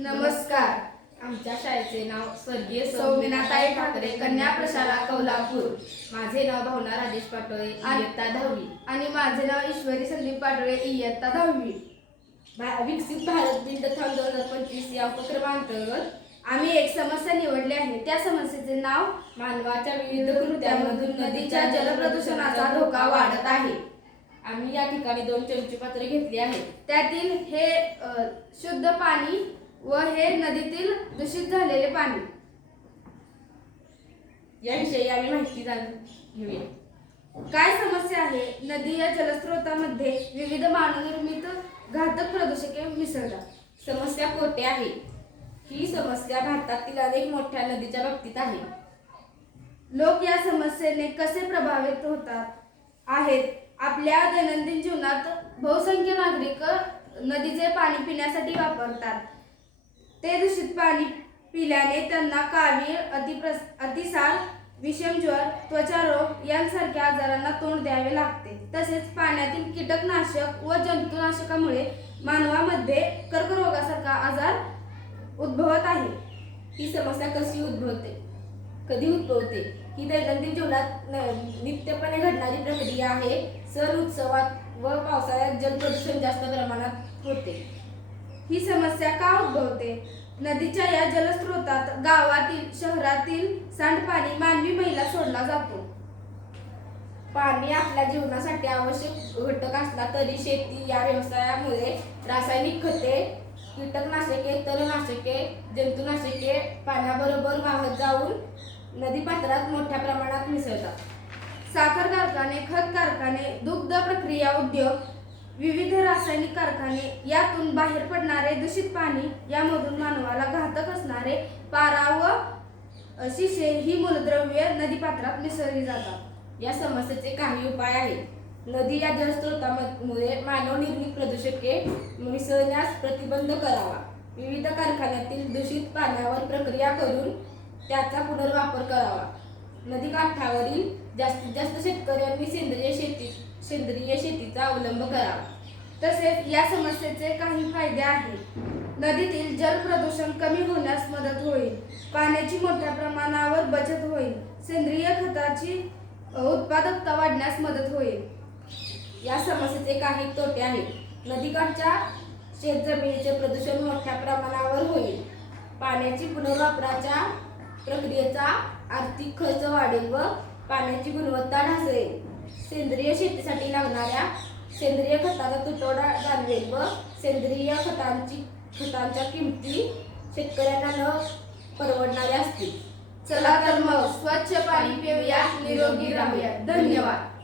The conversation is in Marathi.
नमस्कार. आमच्या शाळेचे नाव स्वर्गीय सौम्यनाताई ठाकरे कन्या प्रशाला कोल्हापूर. माझे नाव भावना राजेश पाटोळे, इयत्ता 10वी. आणि माझे नाव ईश्वरी संदीप पाटोळे, इयत्ता 10वी. विकसित भारत बिल्डथॉन 2025 या उपक्रमांतर्गत आम्ही एक समस्या निवडली आहे. त्या समस्येचे नाव मानवाच्या विविध कृत्यांमधून नदीच्या जलप्रदूषणाचा धोका वाढत आहे. आम्ही या ठिकाणी 2 चंचुपात्रे घेतली आहेत. त्यातील हे शुद्ध पाणी व हे नदीतील दूषित झालेले पाणी याविषयी आम्ही माहिती घेऊया. काय समस्या आहे? नदी या जलस्रोतामध्ये विविध मानवनिर्मित घातक प्रदूषके मिसळतात. समस्या कोठे आहे? ही समस्या भारतातील अनेक मोठ्या नदीच्या बाबतीत आहे. लोक या समस्येने कसे प्रभावित होतात आहेत? आपल्या दैनंदिन जीवनात बहुसंख्य नागरिक नदीचे पाणी पिण्यासाठी वापरतात. ते दूषित पाणी पिल्याने त्यांना कावीळ, अतिसार, विषमज्वर, त्वचारोग यांसारख्या आजारांना तोंड द्यावे लागते. तसेच पाण्यातील कीटकनाशक व जंतुनाशकामुळे मानवामध्ये कर्करोगासारखा आजार उद्भवत आहे. ही समस्या कधी उद्भवते? ही दैनंदिन जीवनात नित्यपणे घडणारी प्रक्रिया आहे. सण, उत्सवात व पावसाळ्यात जलप्रदूषण जास्त प्रमाणात होते. ही समस्या का उद्भवते? नदीच्या या जलस्रोतात गावातील, शहरातील सांडपाणी मानवी मैला सोडला जातो. पाणी आपल्या जीवनासाठी आवश्यक घटक असला तरी शेती या व्यवसायामुळे रासायनिक खते, कीटकनाशके, तणनाशके, जंतुनाशके पाण्याबरोबर वाहत जाऊन नदीपात्रात मोठ्या प्रमाणात मिसळतात. साखर कारखाने, खत कारखाने, दुग्ध प्रक्रिया उद्योग, विविध रासायनिक कारखाने यातून बाहेर पडणारे दूषित पाणी, यामधून मानवाला घातक असणारे पारा व शिसे ही मूलद्रव्ये नदीपात्रात मिसळली जातात. या समस्येचे काही उपाय आहेत. नदी या जलस्रोतामुळे मानवनिर्मित प्रदूषके मिसळण्यास प्रतिबंध करावा. विविध कारखान्यातील दूषित पाण्यावर प्रक्रिया करून त्याचा पुनर्वापर करावा. नदीकाठावरील जास्तीत जास्त शेतकऱ्यांनी सेंद्रिय शेतीचा अवलंब करावा. तसेच या समस्येचे काही फायदे आहेत. नदीतील जल प्रदूषण कमी होण्यास मदत होईल. पाण्याची मोठ्या प्रमाणावर बचत होईल. सेंद्रिय खताची उत्पादकता वाढण्यास मदत होईल. या समस्येचे काही तोटे आहेत. नदीकाठच्या शेतजमिनीचे प्रदूषण मोठ्या प्रमाणावर होईल. पाण्याची पुनर्वापराच्या प्रक्रियेचा आर्थिक खर्च वाढेल व पाण्याची गुणवत्ता ढासळेल. सेंद्रिय शेतीसाठी लागणाऱ्या सेंद्रिय खताचा तुटवडा जाणवेल व सेंद्रिय खतांच्या किमती शेतकऱ्यांना न परवडणाऱ्या असतील. चला तर मग स्वच्छ पाणी पिऊया, निरोगी राहूया. धन्यवाद.